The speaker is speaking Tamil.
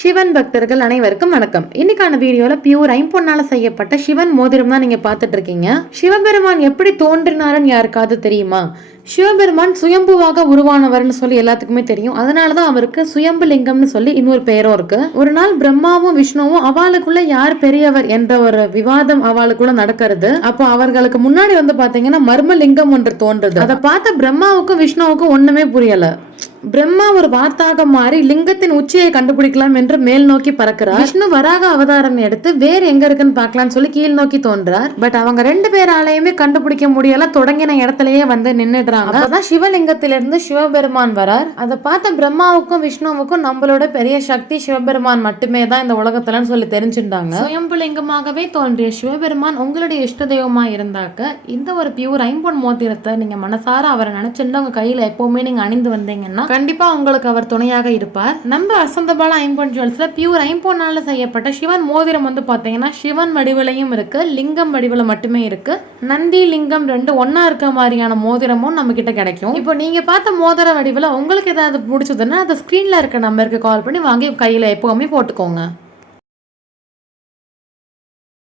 சிவன் பக்தர்கள் அனைவருக்கும் வணக்கம். இன்னைக்கான வீடியோல பியூர் ஐம்பொன்னால செய்யப்பட்ட சிவன் மோதிரம் தான் நீங்க பாத்துட்டு இருக்கீங்க. சிவபெருமான் எப்படி தோன்றினாருன்னு யாருக்காவது தெரியுமா? சிவபெருமான் சுயம்புவாக உருவானவர்னு சொல்லி எல்லாத்துக்குமே தெரியும். அதனாலதான் அவருக்கு சுயம்பு லிங்கம்னு சொல்லி இன்னொரு பேரும் இருக்கு. ஒரு நாள் பிரம்மாவும் விஷ்ணுவும் அவளுக்குள்ள யார் பெரியவர் என்ற ஒரு விவாதம் அவளுக்குள்ள நடக்கிறது. அப்போ அவர்களுக்கு முன்னாடி பாத்தீங்கன்னா மர்ம லிங்கம் ஒன்று தோன்றுது. அதை பார்த்த பிரம்மாவுக்கும் விஷ்ணுவுக்கும் ஒண்ணுமே புரியல. பிரம்மா ஒரு வாத்தாக மாறி லிங்கத்தின் உச்சியை கண்டுபிடிக்கலாம் என்று மேல் நோக்கி பறக்கிறார். விஷ்ணு வராக அவதாரம் எடுத்து வேற எங்க இருக்குன்னு பார்க்கலாம்னு சொல்லி கீழ் நோக்கி தோன்றார். பட் அவங்க ரெண்டு பேராலையுமே கண்டுபிடிக்க முடியல. தொடங்கின இடத்திலேயே நின்னுடுறாங்க. அப்பதான் சிவலிங்கத்திலிருந்து சிவபெருமான் வரார். அதை பார்த்த பிரம்மாவுக்கும் விஷ்ணுவுக்கும் நம்மளோட பெரிய சக்தி சிவபெருமான் மட்டுமே தான் இந்த உலகத்துலன்னு சொல்லி தெரிஞ்சுட்டாங்க. சுயம்புலிங்கமாகவே தோன்றிய சிவபெருமான் உங்களுடைய இஷ்ட தெய்வமா இருந்தாக்க இந்த ஒரு பியூர் ஐம்பொன் மோதிரத்தை நீங்க மனசார அவரை நினைச்சுட்டு உங்க கையில எப்பவுமே நீங்க அணிந்து வந்தீங்கன்னா கண்டிப்பா உங்களுக்கு அவர் துணையாக இருப்பார். நம்ம அசந்தபால ஐம்பொன் ஜுவல்ஸ்ல பியூர் ஐம்பொன்னால செய்யப்பட்ட சிவன் மோதிரம் பாத்தீங்கன்னா சிவன் வடிவிலையும் இருக்கு, லிங்கம் வடிவில மட்டுமே இருக்கு. நந்தி லிங்கம் ரெண்டு ஒன்னா இருக்க மாதிரியான மோதிரமும் நம்ம கிட்ட கிடைக்கும். இப்போ நீங்க பார்த்த மோதிர வடிவில உங்களுக்கு ஏதாவது பிடிச்சதுன்னா அந்த ஸ்கிரீன்ல இருக்க நம்பருக்கு கால் பண்ணி வாங்கி கையில எப்பவுமே போட்டுக்கோங்க.